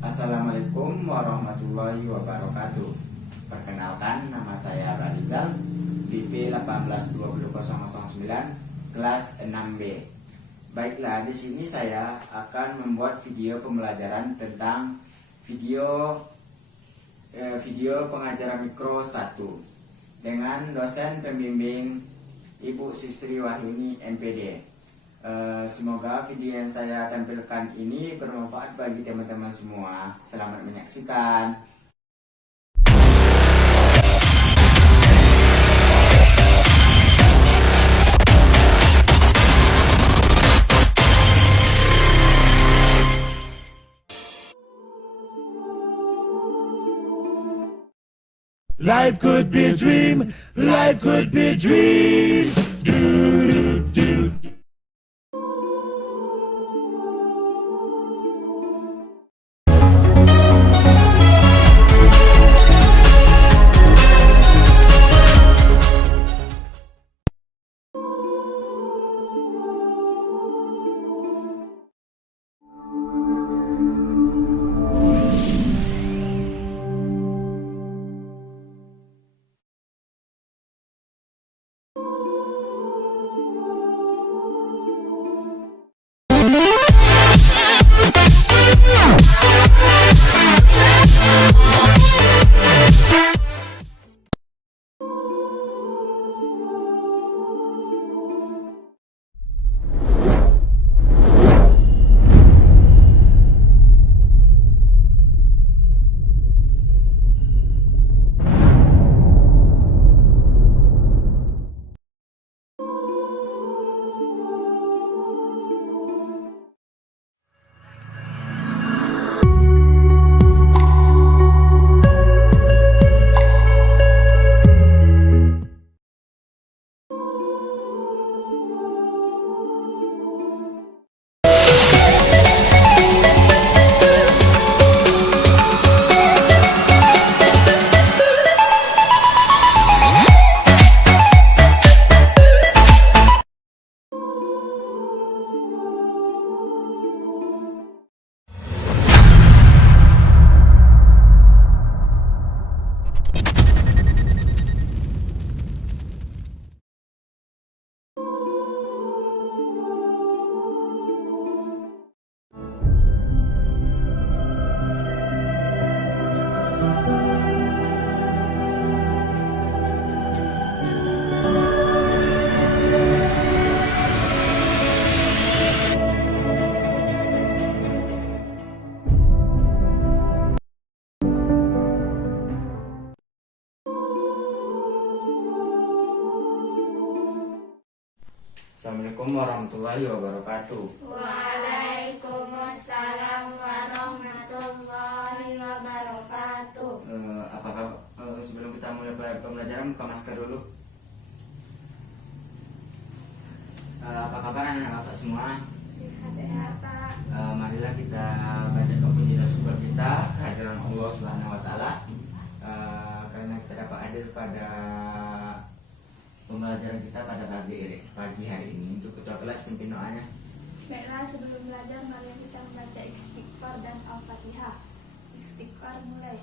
Assalamualaikum warahmatullahi wabarakatuh. Perkenalkan, nama saya Rizal, BP 1820009, kelas 6B. Baiklah, di sini saya akan membuat video pembelajaran tentang video pengajaran mikro 1 dengan dosen pembimbing Ibu Sisri Wahyuni MPD. Semoga video yang saya tampilkan ini bermanfaat bagi teman-teman semua. Selamat menyaksikan. Life could be a dream, life could be a dream. Do, do, do. Assalamualaikum warahmatullahi wabarakatuh. Waalaikumsalam warahmatullahi wabarakatuh. Apakah sebelum kita mulai pembelajaran buka masker dulu? Apa kabar anak-anak Bapak semua? Sehat-sehat, Pak. Marilah kita panjatkan puji dan syukur kita kehadiran Allah Subhanahu wa taala karena kita dapat hadir pada pembelajaran kita pada pagi hari ini. Untuk ketua kelas pimpin doanya. Baiklah, sebelum belajar mari kita membaca istighfar dan Al-Fatihah. Istighfar mulai.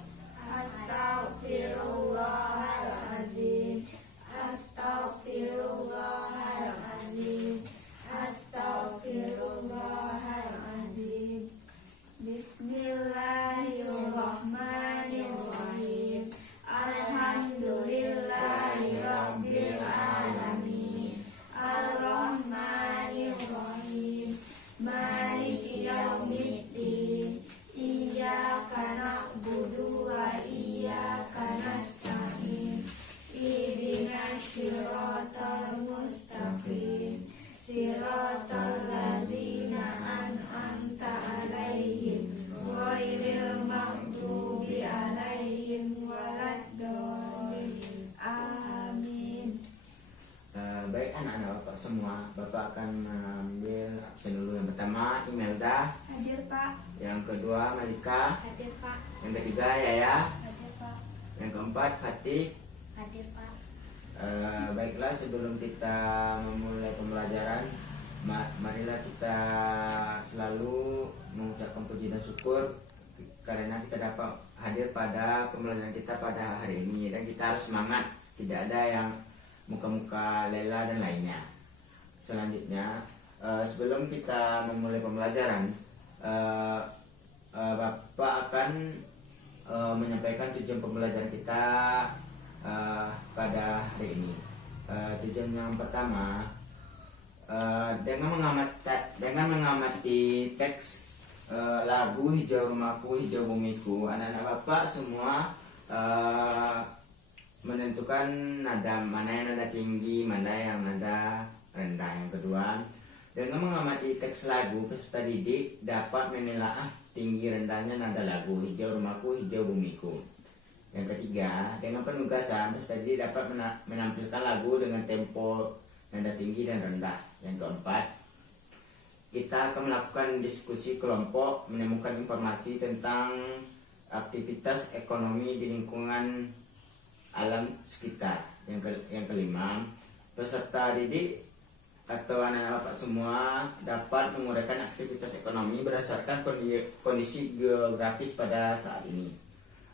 Astaghfirullahaladzim, Astaghfirullahaladzim, Astaghfirullahaladzim. Bismillahirrahmanirrahim. Alhamdulillahirabbil alamin. Ar-Rahmanir-Rahim. Maliki yaumiddin. Iyyaka na'budu wa iyyaka nasta'in. Ihdinas siratal mustaqim. Siratal ladzina an'amta 'alaihim ghairil maghdubi 'alaihim waladdallin. Amin. Baik anak-anak Bapak semua, Bapak akan mengambil absen dulu. Yang pertama Imelda, Hadir, Pak. yang kedua Malika, Hadir, Pak. yang ketiga Yaya, Hadir, Pak. yang keempat Fatih. Hadir, Pak. Baiklah, sebelum kita memulai pembelajaran, marilah kita selalu mengucapkan puji dan syukur karena kita dapat hadir pada pembelajaran kita pada hari ini, dan kita harus semangat, tidak ada yang muka-muka lela dan lainnya. Selanjutnya, sebelum kita memulai pembelajaran, Bapak akan menyampaikan tujuan pembelajaran kita pada hari ini. Tujuan yang pertama, dengan mengamati teks lagu Hijau Rumahku Hijau Bumiku, anak-anak Bapak semua menentukan nada mana yang nada tinggi, mana yang nada rendah. Yang kedua, dengan mengamati teks lagu, peserta didik dapat menelaah tinggi rendahnya nada lagu Hijau Rumahku Hijau Bumiku. Yang ketiga, dengan penugasan, peserta didik dapat menampilkan lagu dengan tempo nada tinggi dan rendah. Yang keempat, kita akan melakukan diskusi kelompok, menemukan informasi tentang aktivitas ekonomi di lingkungan alam sekitar. Yang kelima, peserta didik atau anak-anak Bapak semua dapat menguraikan aktivitas ekonomi berdasarkan kondisi geografis pada saat ini.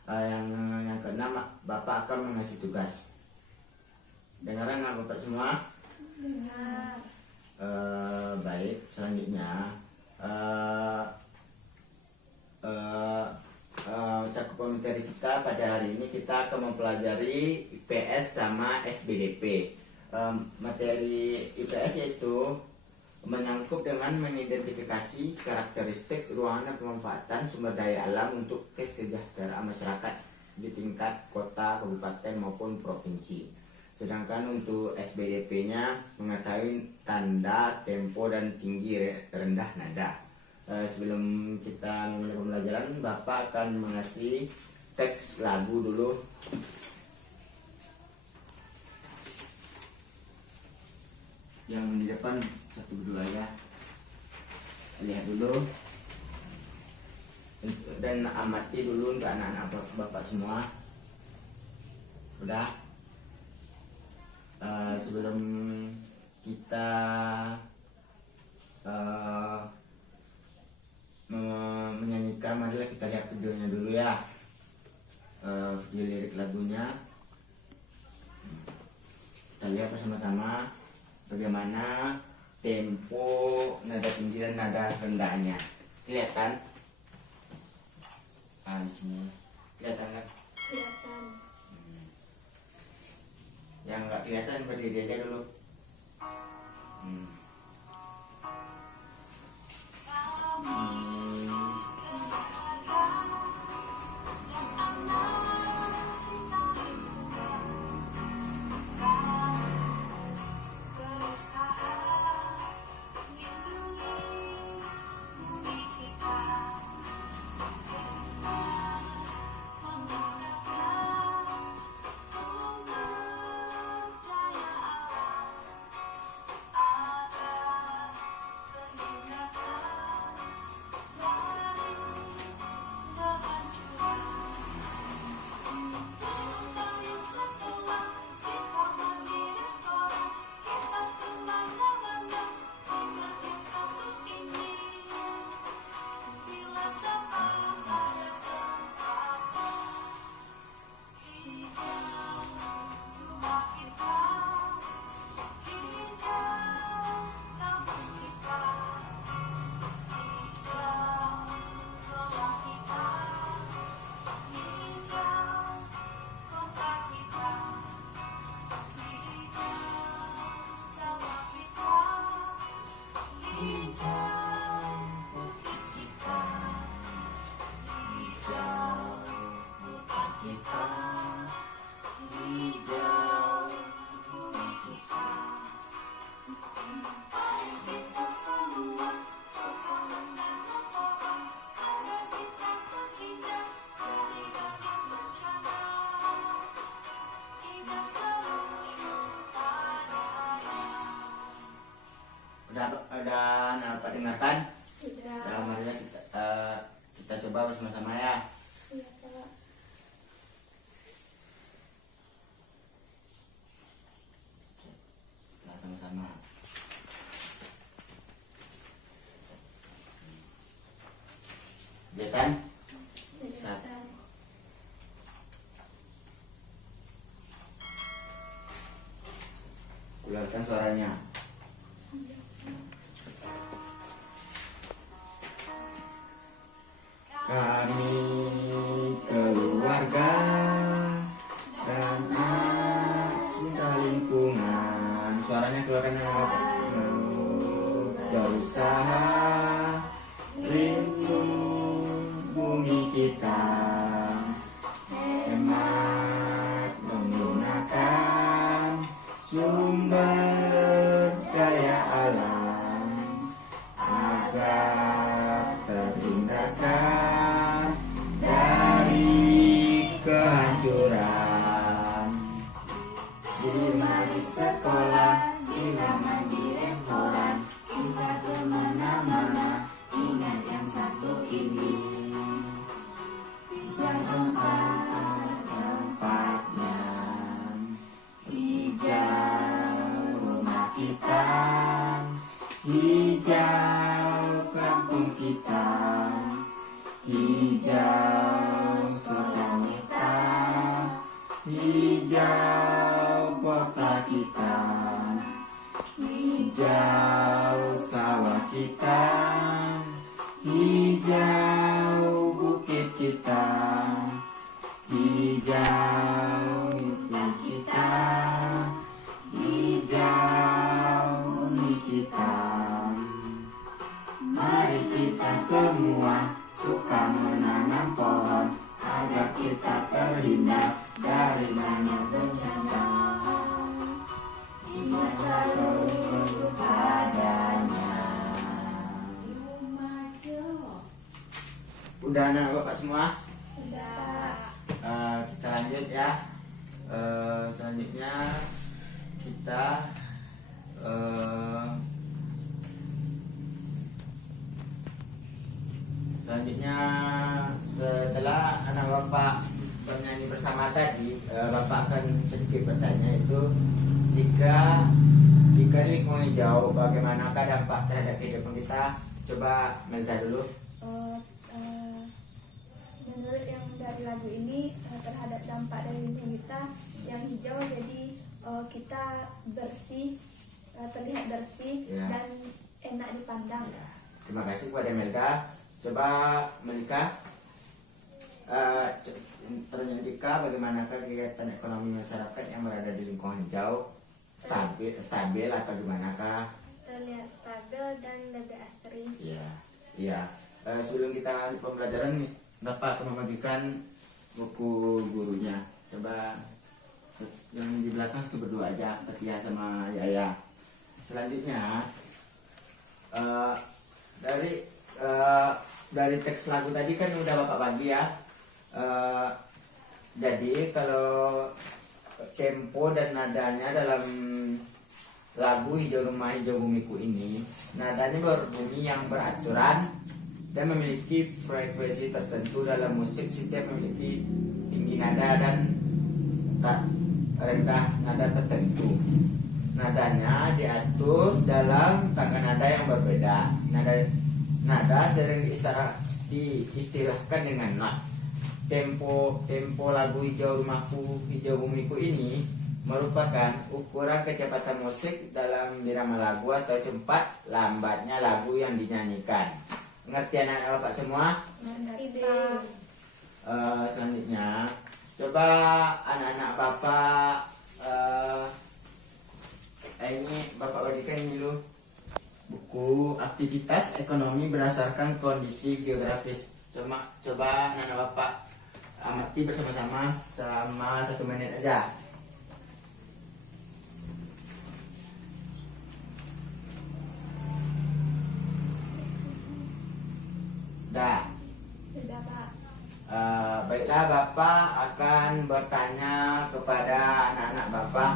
Yang keenam, Bapak akan mengasih tugas. Dengarkan anak Bapak semua? Benar. Baik, selanjutnya cakupan materi kita pada hari ini, kita akan mempelajari IPS sama SBDP. Materi IPS yaitu menyangkut dengan mengidentifikasi karakteristik ruangan dan pemanfaatan sumber daya alam untuk kesejahteraan masyarakat di tingkat kota, kabupaten maupun provinsi. Sedangkan untuk SBDP-nya mengetahui tanda, tempo, dan tinggi rendah nada. Sebelum kita memulai pembelajaran, Bapak akan mengasih teks lagu dulu. Yang di depan satu dua ya. Lihat dulu dan amati dulu untuk anak-anak Bapak semua. Udah? Sebelum kita menyanyikan, marilah kita lihat videonya dulu ya. Video lirik lagunya kita lihat bersama-sama bagaimana tempo, nada tinggi dan nada rendahnya. Kelihatan? Di sini kelihatan kan? Kelihatan. Yang nggak kelihatan berdiri aja dulu. Udah dapat dengarkan? Sudah. Ya, marilah kita coba bersama-sama ya. Iya, Pak. Nah, sama-sama. Kelihatan? keluarkan suaranya. Kami keluarga dan cinta lingkungan. Suaranya keluarkan berusaha lindung bumi kita, hemat menggunakan sumber daya alam agar terhindarkan dari kehancuran. Di mari sekolah, di rumah, di restoran, kita kemana-mana, ingat yang satu ini. Tempatnya hijau rumah kita, hijau kampung kita, hijau surga kita, hijau kota kita, hijau sawah kita, hijau bukit kita, hijau lingkungan kita, hijau bumi kita. Mari kita semua suka menanam pohon agar kita terhindar dari banyak bencana. Kita selalu padanya. Udah anak bapak semua? Kita lanjut ya. Selanjutnya kita setelah anak bapak bernyanyi bersama tadi, bapak akan sedikit bertanya itu jika di lingkungan hijau bagaimanakah dampak terhadap kehidupan kita? Coba Melda dulu. Menurut yang dari lagu ini, terhadap dampak dari lingkungan kita yang hijau, jadi kita bersih, terlihat bersih Ya. dan enak dipandang. Ya, terima kasih kepada Melda. Coba Melika, pertanyaan Dika, bagaimanakah kegiatan ekonomi masyarakat yang berada di lingkungan hijau? Stabil atau gimanakah? Terlihat stabil dan lebih asri. Iya, iya. Sebelum kita lanjut pembelajaran nih, Bapak akan membagikan buku gurunya. Coba yang di belakang itu berdua aja, Petia sama Yaya. Selanjutnya dari teks lagu tadi kan udah Bapak bagi ya. Jadi kalau tempo dan nadanya dalam lagu Hijau Rumah Hijau Bumiku ini, nadanya berbunyi yang beraturan dan memiliki frekuensi tertentu. Dalam musik setiap memiliki tinggi nada dan rendah nada tertentu. Nadanya diatur dalam tangga nada yang berbeda. Nada sering diistilahkan dengan not. Tempo lagu Hijau Rumahku Hijau Bumiku ini merupakan ukuran kecepatan musik dalam irama lagu atau cepat lambatnya lagu yang dinyanyikan. Mengerti anak-anak Bapak semua? Selanjutnya coba anak-anak Bapak ini Bapak bagikan ini dulu buku aktivitas ekonomi berdasarkan kondisi geografis. Coba anak-anak Bapak amati bersama-sama selama 1 menit aja. Dah. Sudah, Pak. Baiklah, Bapak akan bertanya kepada anak-anak Bapak.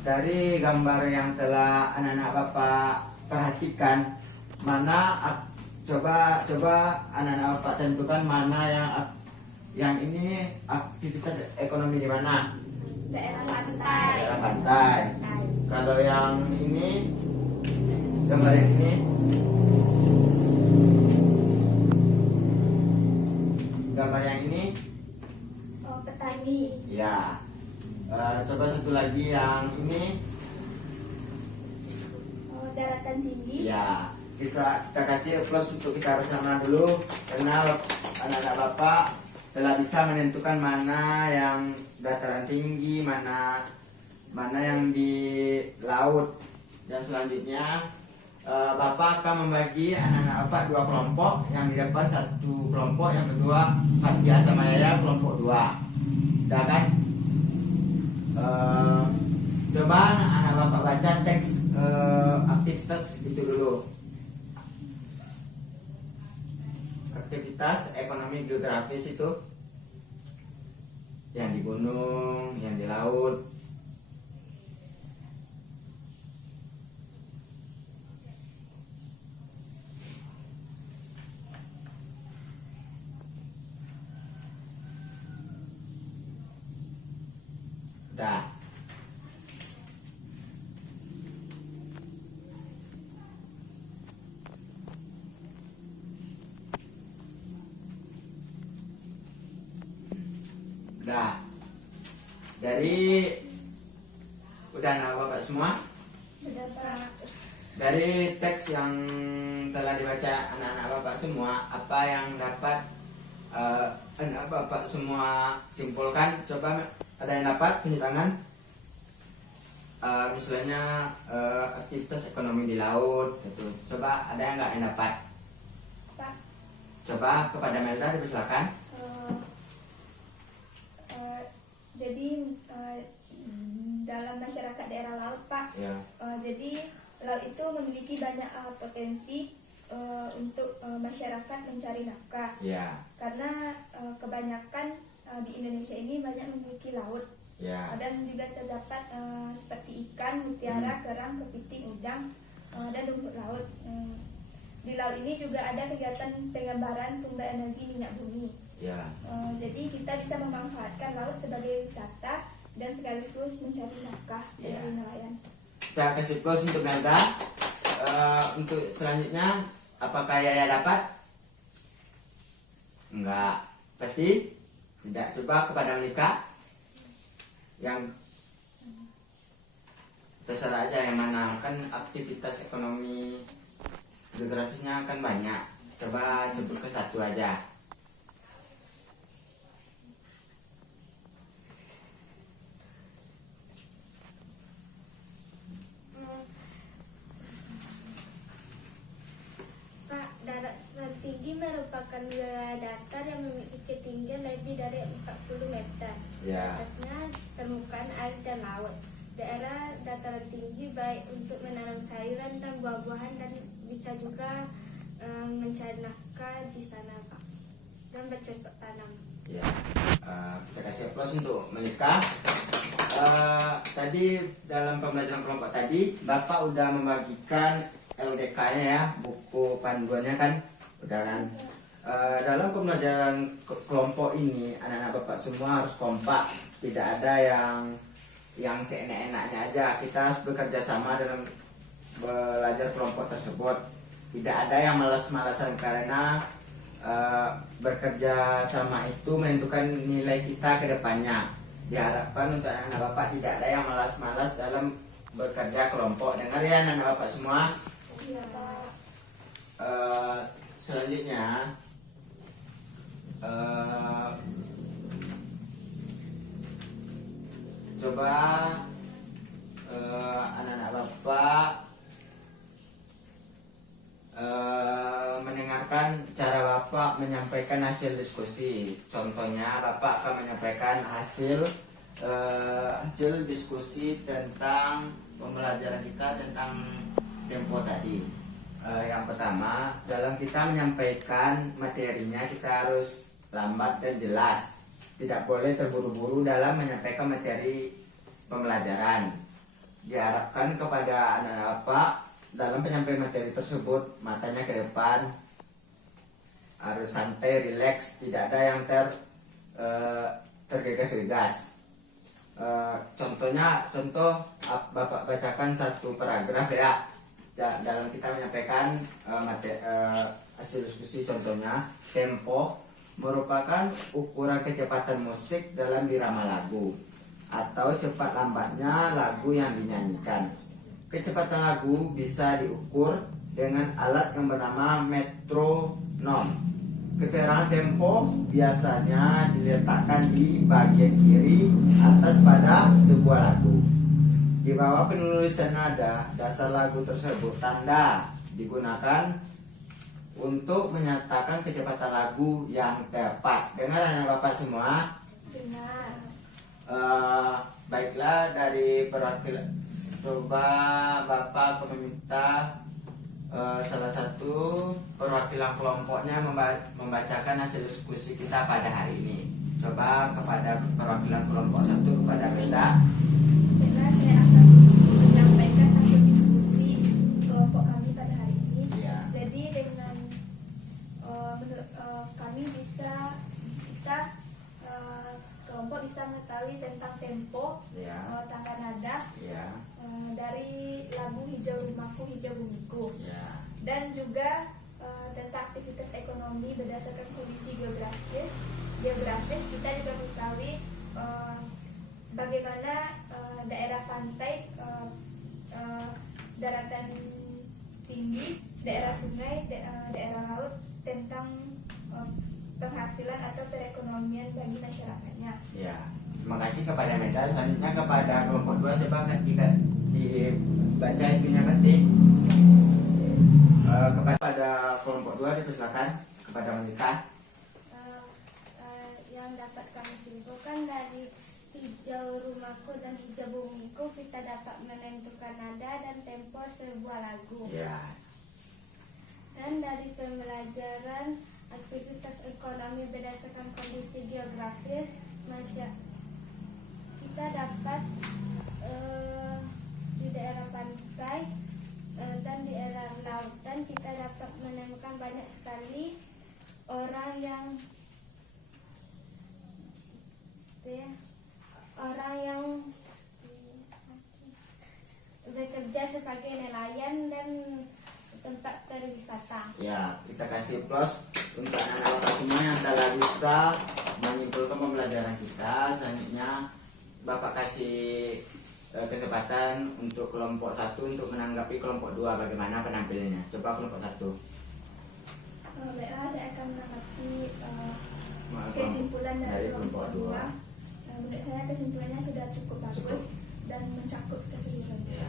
Dari gambar yang telah anak-anak Bapak perhatikan, mana coba anak-anak Bapak tentukan mana yang ini aktivitas ekonomi di mana? Daerah pantai. Daerah pantai. Kalau yang ini, gambar yang ini, gambar yang ini, Petani. ya. Coba satu lagi yang ini, daratan tinggi. Ya, kita kasih plus untuk kita bersama dulu karena anak-anak Bapak telah bisa menentukan mana yang dataran tinggi, mana yang di laut. Dan selanjutnya Bapak akan membagi anak-anak Bapak dua kelompok, yang di depan satu kelompok, yang kedua Fatia sama Yaya kelompok 2. Udah kan? Coba anak Bapak baca teks aktivitas itu dulu. Aktivitas ekonomi geografis itu yang di gunung, yang di laut. Udah. Udah. Udah anak Bapak semua? Sudah Pak. Dari teks yang telah dibaca anak-anak Bapak semua, apa yang dapat anak Bapak semua simpulkan? Coba ada yang dapat tunjuk tangan? Misalnya aktivitas ekonomi di laut gitu. Coba ada yang nggak yang dapat? Pak. Coba kepada Melda dipersilakan. Jadi dalam masyarakat daerah laut Pak, Ya. jadi laut itu memiliki banyak potensi untuk masyarakat mencari nafkah. Ya. Karena kebanyakan di Indonesia ini banyak memiliki laut. Ya. Dan juga terdapat seperti ikan, mutiara, kerang, kepiting, udang, dan rumput laut. Di laut ini juga ada kegiatan pengembaraan sumber energi minyak bumi. Ya. Jadi kita bisa memanfaatkan laut sebagai wisata dan sekaligus mencari nafkah Ya. dari nelayan. Kita kasih plus untuk Melda. Untuk selanjutnya, apakah Yaya dapat? Enggak. Peti? Tidak. Coba kepada Monika. Yang terserah aja yang mana, kan aktivitas ekonomi geografisnya kan banyak. Coba sebut ke satu aja. Pak, dataran tinggi merupakan wilayah datar yang memiliki ketinggian lebih dari 40 meter. Di Ya. atasnya permukaan air dan laut. Daerah dataran tinggi baik untuk menanam sayuran dan buah-buahan dan bisa juga mencari nafkah di sana, Pak. Dan bercocok tanam. Ya. Kita kasih plus untuk Monika. Tadi dalam pembelajaran kelompok tadi Bapak udah membagikan LDK-nya ya, buku panduannya kan, udah kan. Dalam pembelajaran kelompok ini anak-anak Bapak semua harus kompak, tidak ada yang seenak-enaknya aja. Kita harus bekerja sama dalam belajar kelompok tersebut. Tidak ada yang malas-malasan karena bekerja sama itu menentukan nilai kita ke depannya. Diharapkan untuk anak-anak Bapak tidak ada yang malas-malas dalam bekerja kelompok. Dengar ya anak-anak Bapak semua. Iya Pak. Selanjutnya coba anak-anak Bapak mendengarkan cara Bapak menyampaikan hasil diskusi. Contohnya Bapak akan menyampaikan hasil diskusi tentang pembelajaran kita tentang tempo tadi. Yang pertama, dalam kita menyampaikan materinya kita harus lambat dan jelas. Tidak boleh terburu-buru dalam menyampaikan materi pembelajaran. Diharapkan kepada anak-anak Bapak dalam penyampaian materi tersebut matanya ke depan, harus santai, rileks, tidak ada yang tergegas-gegas. Contoh Bapak bacakan satu paragraf ya, dalam kita menyampaikan hasil diskusi. Contohnya, tempo merupakan ukuran kecepatan musik dalam birama lagu atau cepat lambatnya lagu yang dinyanyikan. kecepatan lagu bisa diukur dengan alat yang bernama metronom. Keterangan tempo biasanya diletakkan di bagian kiri atas pada sebuah lagu. Di bawah penulisan nada dasar lagu tersebut, tanda digunakan untuk menyatakan kecepatan lagu yang tepat. Dengar anak bapak semua? Dengar. Baiklah, dari perwakilan, coba bapak meminta salah satu perwakilan kelompoknya membacakan hasil diskusi kita pada hari ini. Coba kepada perwakilan kelompok 1, kepada Beda. Baiklah, saya akan menyampaikan hasil diskusi kelompok kami pada hari ini. Ya. Jadi dengan menurut kami kita sekelompok bisa mengetahui tentang tempo, Ya. tangga nada Ya. dari lagu Hijau Rumahku Hijau Bumiku, Ya. dan juga tentang aktivitas ekonomi berdasarkan kondisi geografis. Kita juga mengetahui bagaimana daerah pantai, daratan tinggi, daerah sungai, daerah laut, tentang penghasilan atau perekonomian bagi masyarakatnya. Ya. Terima kasih kepada Meta. Selanjutnya kepada kelompok 2, coba ketika dibaca itunya ketik. Kepada kelompok 2 dipersilakan kepada Monika. Yang dapat kami simpulkan dari Hijau Rumahku dan Hijau Bumiku, kita dapat menentukan nada dan tempo sebuah lagu. Ya. Dan dari pembelajaran aktivitas ekonomi berdasarkan kondisi geografis, kita dapat di daerah pantai dan di daerah lautan kita dapat menemukan banyak sekali orang yang bekerja sebagai nelayan dan tempat berwisata. Ya, kita kasih plus untuk anak-anak semua yang telah bisa menyimpulkan pembelajaran kita. Selanjutnya Bapak kasih kesempatan untuk kelompok 1 untuk menanggapi kelompok 2, bagaimana penampilannya. Coba kelompok 1. Baiklah, saya akan menanggapi kesimpulan dari kelompok 2. Menurut saya kesimpulannya sudah cukup bagus dan mencakup keseluruhan. Ya.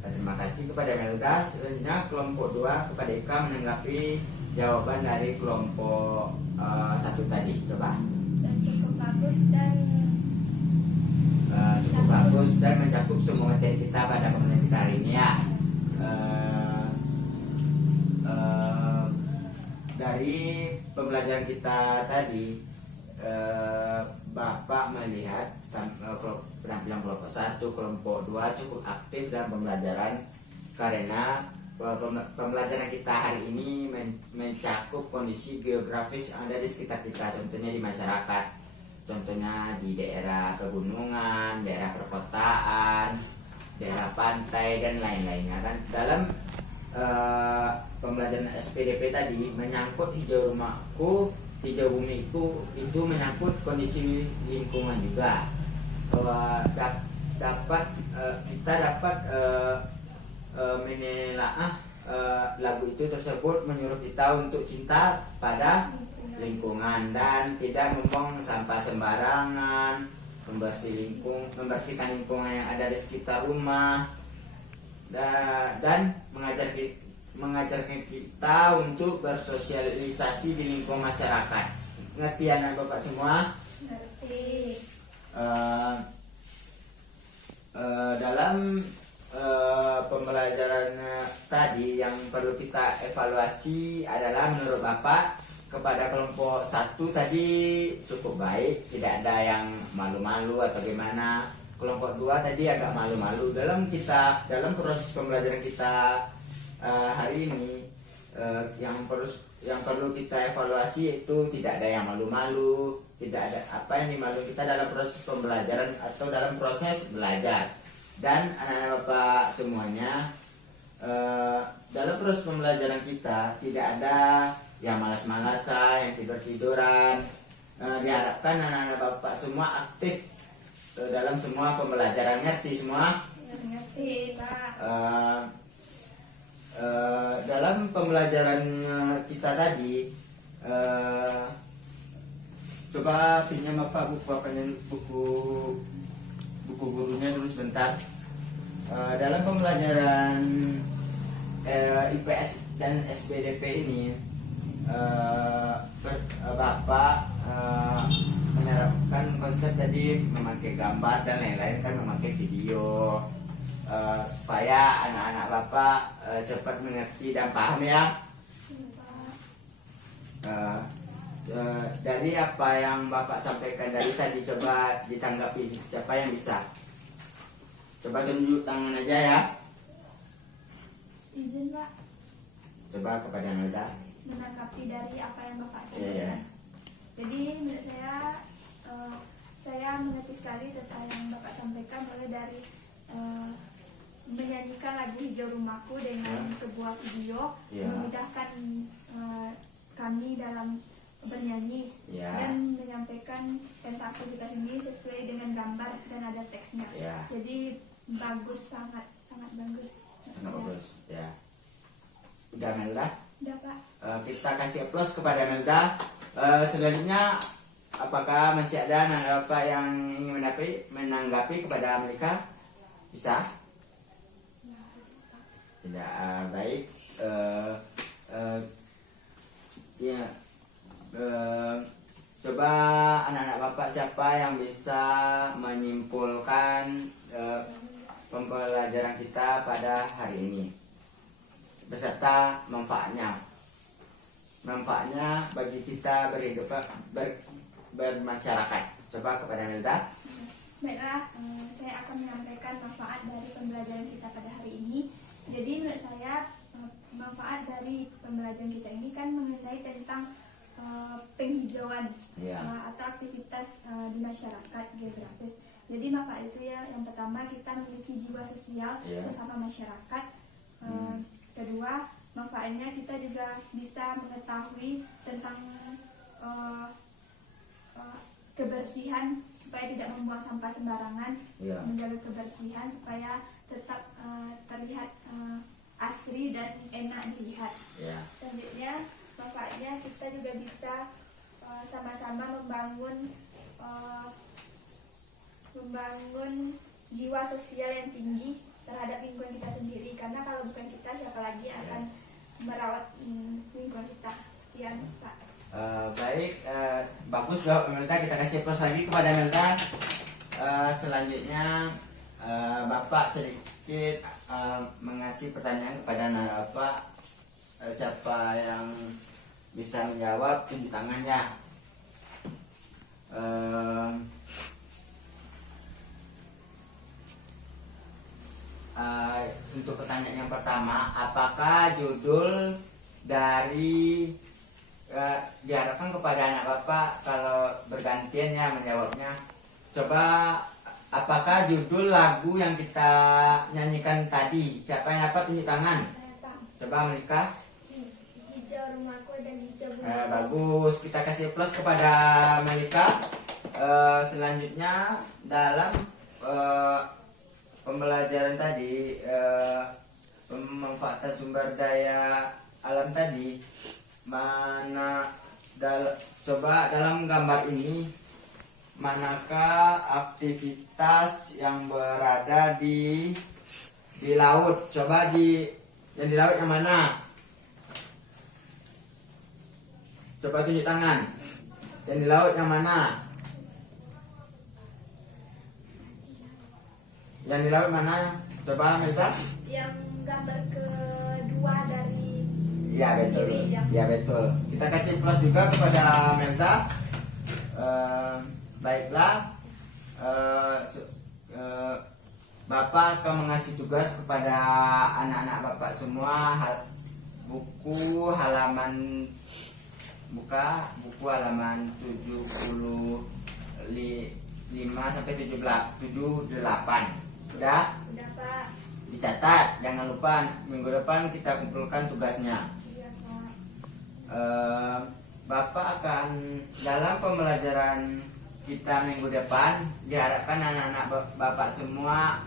Terima kasih kepada Melda. Selanjutnya kelompok 2 kepada Ika menanggapi jawaban dari kelompok 1 tadi. Coba. Dan cukup bagus dan Cukup bagus dan mencakup semua materi kita pada pembelajaran kita hari ini ya. Dari pembelajaran kita tadi, Bapak melihat penampilan kelompok 1, kelompok 2 cukup aktif dalam pembelajaran karena pembelajaran kita hari ini mencakup kondisi geografis yang ada di sekitar kita, contohnya di masyarakat, contohnya di daerah pegunungan, daerah perkotaan, daerah pantai dan lain-lainnya kan. Dalam pembelajaran SPDP tadi menyangkut hijau rumahku, hijau bumiku, itu menyangkut kondisi lingkungan juga. Kita dapat menelaah lagu itu tersebut menyuruh kita untuk cinta pada lingkungan dan tidak membuang sampah sembarangan, membersihkan lingkungan yang ada di sekitar rumah, dan mengajarkan kita untuk bersosialisasi di lingkungan masyarakat. Ngerti anak bapak semua? Ngerti. Dalam pembelajaran tadi yang perlu kita evaluasi adalah menurut bapak kepada kelompok 1 tadi cukup baik, tidak ada yang malu-malu atau gimana. Kelompok 2 tadi agak malu-malu. Dalam proses pembelajaran kita hari ini, yang perlu kita evaluasi itu tidak ada yang malu-malu, tidak ada apa yang dimalu kita dalam proses pembelajaran atau dalam proses belajar. Dan anak-anak bapak semuanya, dalam proses pembelajaran kita tidak ada yang malas-malasan, yang tidur-tiduran. Diharapkan anak-anak bapak semua aktif dalam semua pembelajaran. Ngerti semua? Mengerti, Pak. Dalam pembelajaran kita tadi, coba pinjam Bapak buku gurunya dulu sebentar. Dalam pembelajaran IPS dan SPDP ini, Bapak menerapkan konsep tadi memakai gambar dan lain-lain, kan memakai video, supaya anak-anak Bapak cepat mengerti dan paham ya. Dari apa yang Bapak sampaikan dari tadi, coba ditanggapi. Siapa yang bisa? Coba tunjuk tangan aja ya. Izin, Pak, Coba kepada Melda. menanggapi dari apa yang Bapak Iya, sampaikan. iya. Jadi menurut saya mengerti sekali tentang yang Bapak sampaikan, mulai dari menyanyikan lagu Hijau Rumahku dengan sebuah video, Ya. memudahkan kami dalam bernyanyi, Ya. dan menyampaikan tentang aktivitas ini sesuai dengan gambar dan ada teksnya. Ya. Jadi bagus, sangat bagus. Sangat bagus ya. Udah Melda? Udah, Pak. Kita kasih aplaus kepada Melda. Selanjutnya, apakah masih ada anak Bapak yang ingin menanggapi kepada mereka? Bisa? Tidak. Baik. Ya. Coba anak-anak Bapak siapa yang bisa menyimpulkan pembelajaran kita pada hari ini beserta manfaatnya bagi kita bermasyarakat. Coba kepada Melda. Baiklah, saya akan menyampaikan manfaat dari pembelajaran kita pada hari ini. Jadi menurut saya manfaat dari pembelajaran kita ini kan mengenai tentang penghijauan Ya. atau aktivitas di masyarakat geografis. Jadi manfaat itu ya, yang pertama kita memiliki jiwa sosial Ya. sesama masyarakat. Kedua, manfaatnya kita juga bisa mengetahui tentang kebersihan supaya tidak membuang sampah sembarangan, Ya. menjaga kebersihan supaya tetap terlihat asri dan enak dilihat. Ya. Selanjutnya, manfaatnya kita juga bisa sama-sama membangun jiwa sosial yang tinggi terhadap lingkungan kita sendiri, karena kalau bukan kita, siapa lagi yang akan merawat lingkungan kita. Sekian, Pak. Baik, bagus jawab Melda. Kita kasih plus lagi kepada Melda. Selanjutnya, Bapak sedikit mengasih pertanyaan kepada anak Bapak. Siapa yang bisa menjawab, tunjuk tangannya. Untuk pertanyaan yang pertama, apakah judul dari diharapkan kepada anak Bapak kalau bergantian ya menjawabnya. Coba, apakah judul lagu yang kita nyanyikan tadi? Siapa yang dapat tunjuk tangan? Saya tahu. Coba mereka. Hijau rumahku dan hijau Bagus, kita kasih plus kepada Melika. Selanjutnya, dalam pembelajaran tadi, pemanfaatan sumber daya alam tadi, coba dalam gambar ini, manakah aktivitas yang berada di laut? Coba yang di laut yang mana? Coba tunjuk tangan. Yang di laut yang mana? Yang di laut mana? Coba Melda. Yang gambar kedua dari Ya betul. kiri, ya. Ya betul. Kita kasih plus juga kepada Melda. Baiklah. Bapak akan mengasih tugas kepada anak-anak Bapak semua buku halaman 75 sampai 78. Udah? Udah, Pak. Dicatat, jangan lupa minggu depan kita kumpulkan tugasnya. Iya, Pak. Bapak akan dalam pembelajaran kita minggu depan, diharapkan anak-anak Bapak semua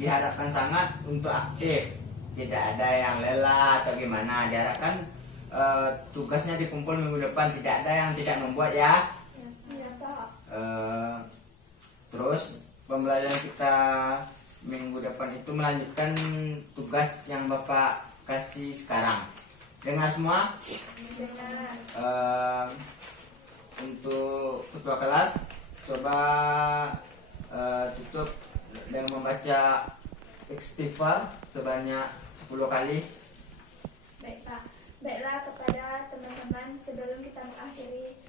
diharapkan sangat untuk aktif, tidak ada yang lelah atau gimana. Diharapkan tugasnya dikumpul minggu depan, tidak ada yang tidak membuat ya. Iya Pak. Terus pembelajaran kita minggu depan itu melanjutkan tugas yang Bapak kasih sekarang. Dengar semua? Untuk ketua kelas coba tutup dengan membaca istighfar sebanyak 10 kali. Baik Pak. Baiklah kepada teman-teman, sebelum kita mengakhiri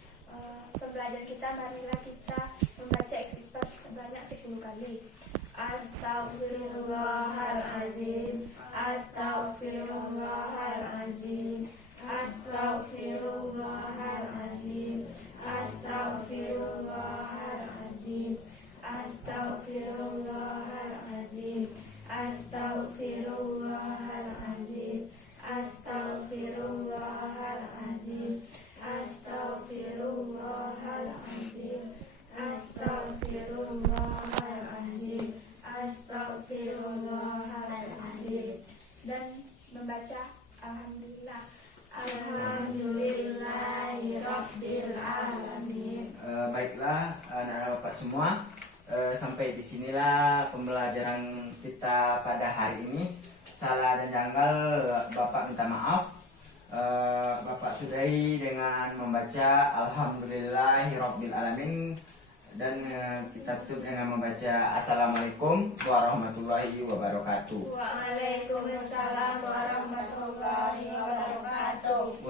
pembelajaran kita, marilah kita membaca istighfar sebanyak 10 kali. Astaghfirullahaladzim, astaghfirullahaladzim, astaghfirullahaladzim, astaghfirullahaladzim, astaghfirullahaladzim, astaghfirullahaladzim, astaghfirullahaladzim, astaghfirullahaladzim, astaghfirullahaladzim, astaghfirullahaladzim, dan membaca alhamdulillah. Alhamdulillahirabbil alamin. Baiklah anak-anak Bapak semua, sampai di sinilah pembelajaran kita pada hari ini. Salah dan janggal Bapak minta maaf. Bapak sudahi dengan membaca alhamdulillahirabbil alamin, dan kita tutup dengan membaca assalamualaikum warahmatullahi wabarakatuh. Waalaikumsalam warahmatullahi wabarakatuh.